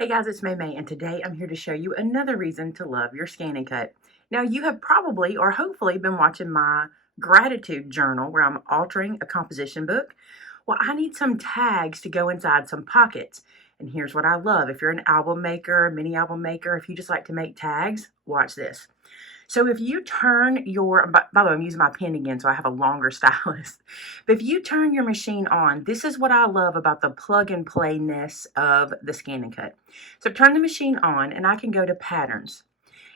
Hey guys, it's Maymay, and today I'm here to show you another reason to love your scan and cut. Now, you have probably or hopefully been watching my gratitude journal where I'm altering a composition book. Well, I need some tags to go inside some pockets. And here's what I love. If you're an album maker, a mini album maker, if you just like to make tags, watch this. So if you turn your, by the way, I'm using my pen again, so I have a longer stylus. But if you turn your machine on, this is what I love about the plug and play-ness of the scan and cut. So turn the machine on and I can go to patterns.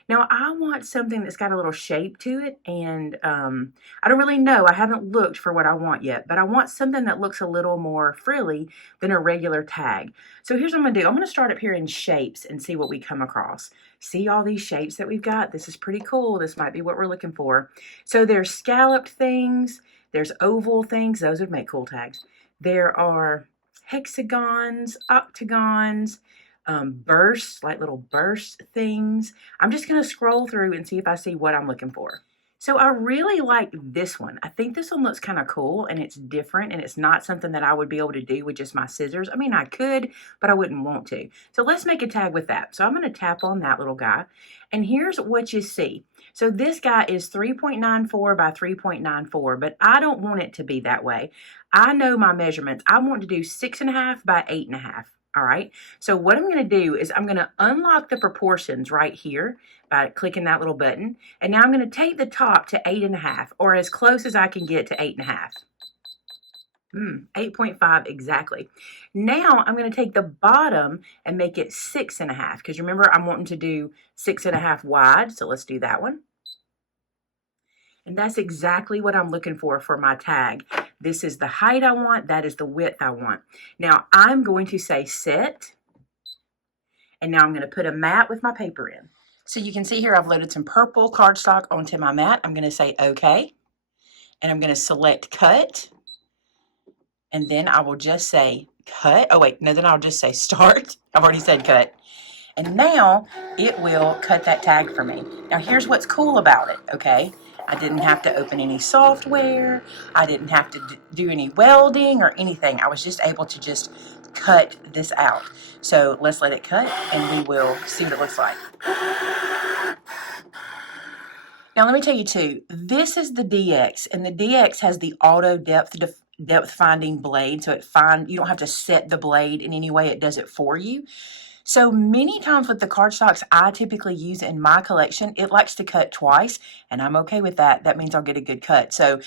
Now I want something that's got a little shape to it, and I don't really know. I haven't looked for what I want yet, but I want something that looks a little more frilly than a regular tag. So here's what I'm going to do. I'm going to start up here in shapes and see what we come across. See all these shapes that we've got? This is pretty cool. This might be what we're looking for. So there's scalloped things. There's oval things. Those would make cool tags. There are hexagons, octagons, bursts, like little burst things. I'm just going to scroll through and see if I see what I'm looking for. So I really like this one. I think this one looks kind of cool, and it's different, and it's not something that I would be able to do with just my scissors. I mean, I could, but I wouldn't want to. So let's make a tag with that. So I'm going to tap on that little guy, and here's what you see. So this guy is 3.94 by 3.94, but I don't want it to be that way. I know my measurements. I want to do 6.5 by 8.5. All right, so what I'm going to do is I'm going to unlock the proportions right here by clicking that little button. And now I'm going to take the top to 8.5, or as close as I can get to 8.5. 8.5 exactly. Now I'm going to take the bottom and make it 6.5, because remember I'm wanting to do 6.5 wide. So let's do that one. And that's exactly what I'm looking for my tag. This is the height I want. That is the width I want. Now I'm going to say set. And now I'm going to put a mat with my paper in. So you can see here I've loaded some purple cardstock onto my mat. I'm going to say OK. And I'm going to select cut. And then I will just say cut. Oh, wait. No, then I'll just say start. I've already said cut. And now it will cut that tag for me. Now here's what's cool about it, okay? I didn't have to open any software. I didn't have to do any welding or anything. I was just able to just cut this out. So let's let it cut and we will see what it looks like. Now let me tell you too, this is the DX, and the DX has the auto depth finding blade, so you don't have to set the blade in any way. It does it for you. So many times with the cardstocks I typically use in my collection, it likes to cut twice, and I'm okay with that. That means I'll get a good cut. So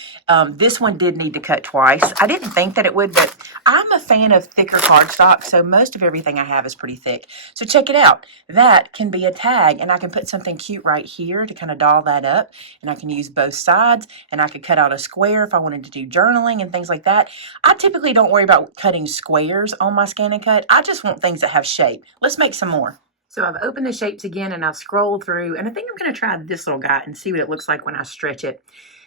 this one did need to cut twice. I didn't think that it would, but I'm a fan of thicker cardstock, so most of everything I have is pretty thick. So check it out. That can be a tag, and I can put something cute right here to kind of doll that up, and I can use both sides, and I could cut out a square if I wanted to do journaling and things like that. I typically don't worry about cutting squares on my scan and cut. I just want things that have shape. Let's make some more. So I've opened the shapes again and I've scrolled through, and I think I'm going to try this little guy and see what it looks like when I stretch it.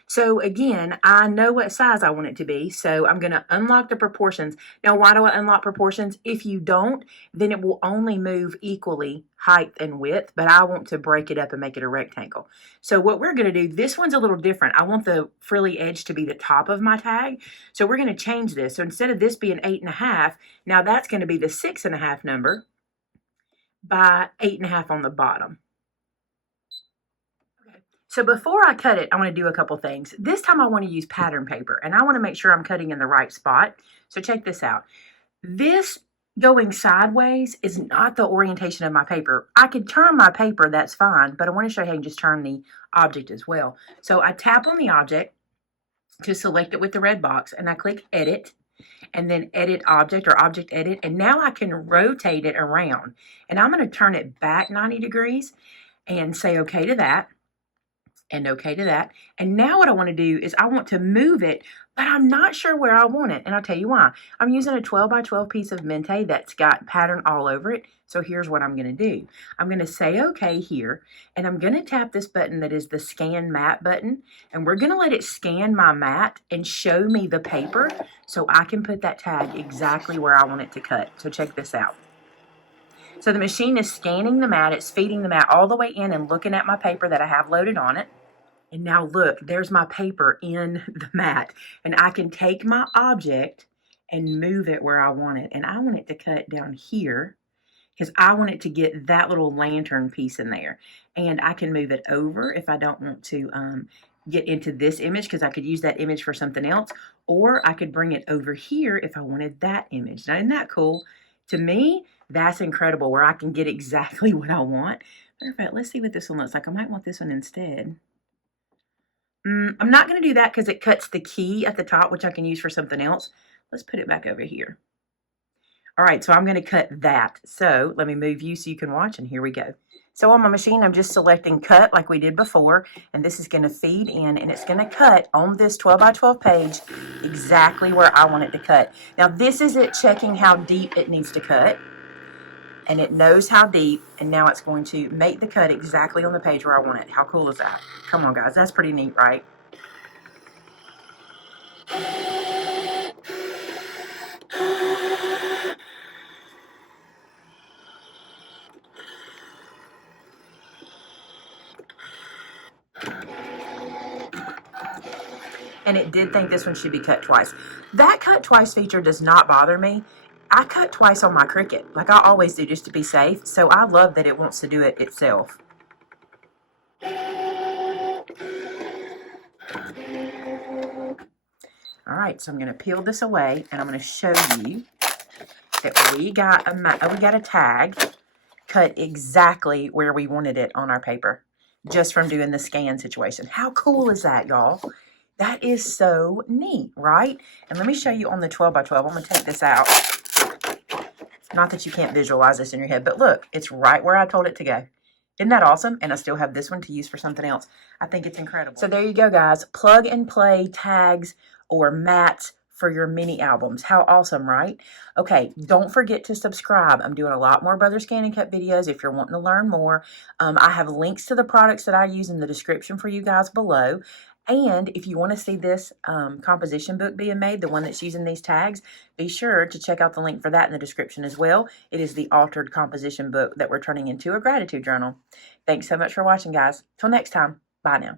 So again, I know what size I want it to be, so I'm going to unlock the proportions. Now, why do I unlock proportions? If you don't, then it will only move equally height and width, but I want to break it up and make it a rectangle. So what we're going to do, this one's a little different. I want the frilly edge to be the top of my tag, so we're going to change this. So instead of this being 8.5, now that's going to be the 6.5 number by 8.5 on the bottom. Okay. So before I cut it, I want to do a couple things. This time I want to use pattern paper, and I want to make sure I'm cutting in the right spot. So check this out. This going sideways is not the orientation of my paper. I could turn my paper, that's fine, but I want to show you how you can just turn the object as well. So I tap on the object to select it with the red box, and I click edit, and then edit object or object edit, and now I can rotate it around, and I'm going to turn it back 90 degrees and say okay to that and okay to that. And now what I want to do is I want to move it, but I'm not sure where I want it, and I'll tell you why. I'm using a 12 by 12 piece of Mente that's got pattern all over it. So here's what I'm going to do. I'm going to say okay here, and I'm going to tap this button that is the scan mat button, and we're going to let it scan my mat and show me the paper so I can put that tag exactly where I want it to cut. So check this out. So the machine is scanning the mat, it's feeding the mat all the way in and looking at my paper that I have loaded on it. And now look, there's my paper in the mat, and I can take my object and move it where I want it. And I want it to cut down here because I want it to get that little lantern piece in there. And I can move it over if I don't want to get into this image, because I could use that image for something else, or I could bring it over here if I wanted that image. Now, isn't that cool? To me, that's incredible, where I can get exactly what I want. Matter of fact, let's see what this one looks like. I might want this one instead. I'm not going to do that because it cuts the key at the top, which I can use for something else. Let's put it back over here. All right, so I'm going to cut that. So let me move you so you can watch, and here we go. So on my machine, I'm just selecting cut like we did before, and this is going to feed in, and it's going to cut on this 12 by 12 page exactly where I want it to cut. Now, this is it checking how deep it needs to cut, and it knows how deep, and now it's going to make the cut exactly on the page where I want it. How cool is that? Come on, guys. That's pretty neat, right? And it did think this one should be cut twice. That cut twice feature does not bother me. I cut twice on my Cricut, like I always do, just to be safe. So I love that it wants to do it itself. All right, so I'm going to peel this away, and I'm going to show you that we got a tag cut exactly where we wanted it on our paper, just from doing the scan situation. How cool is that, y'all? That is so neat, right? And let me show you on the 12 by 12. I'm going to take this out. Not that you can't visualize this in your head, but look, it's right where I told it to go. Isn't that awesome? And I still have this one to use for something else. I think it's incredible. So there you go, guys. Plug and play tags or mats for your mini albums. How awesome, right? Okay, don't forget to subscribe. I'm doing a lot more Brother Scan and Cut videos if you're wanting to learn more. I have links to the products that I use in the description for you guys below. And if you want to see this composition book being made, the one that's using these tags, be sure to check out the link for that in the description as well. It is the altered composition book that we're turning into a gratitude journal. Thanks so much for watching, guys. Till next time. Bye now.